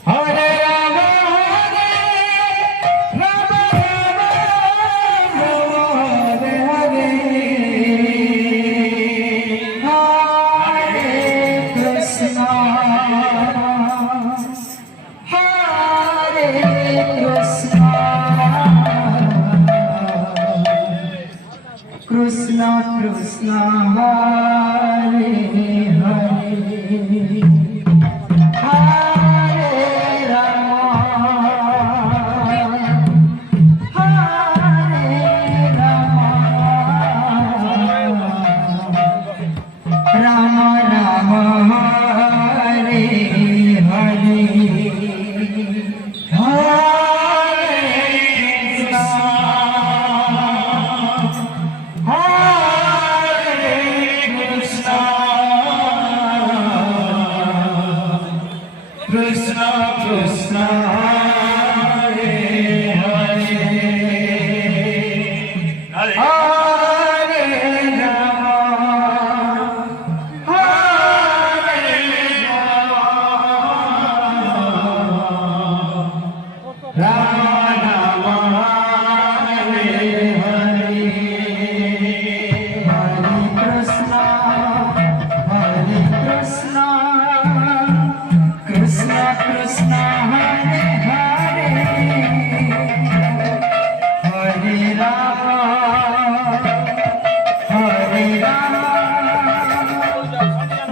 Hare Rama, Rama Rama, Hare Hare, Hare Krishna, Hare Krishna, Krishna Krishna, Hare Hare. Krishna Krishna Hare Hare Hare Rama Hare Rama Rama Rama Hare Hare Hare Krishna Hare Krishna Krishna Krishna Hare Hare Hare Rama Hare Rama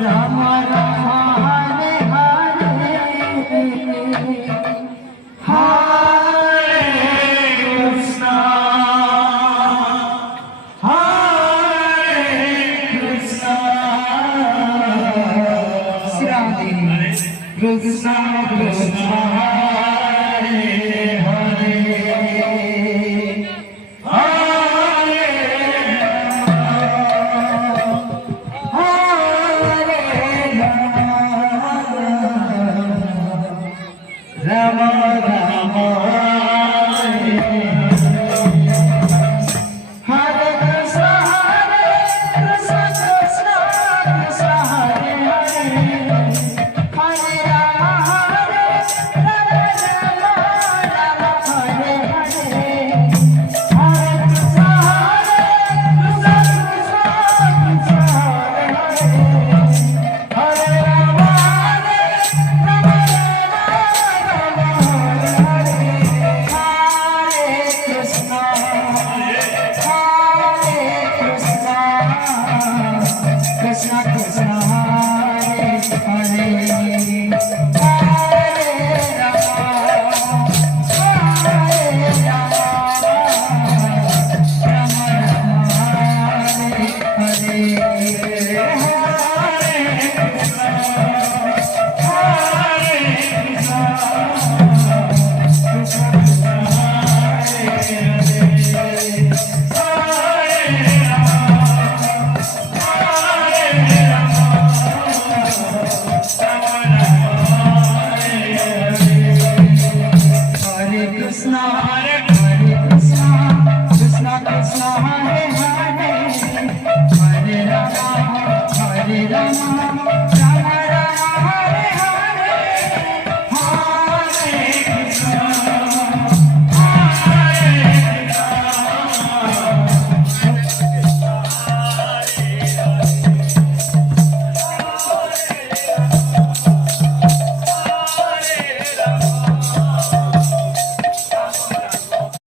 Rama Rama Hare Hare Hare Krishna Hare Krishna Krishna Krishna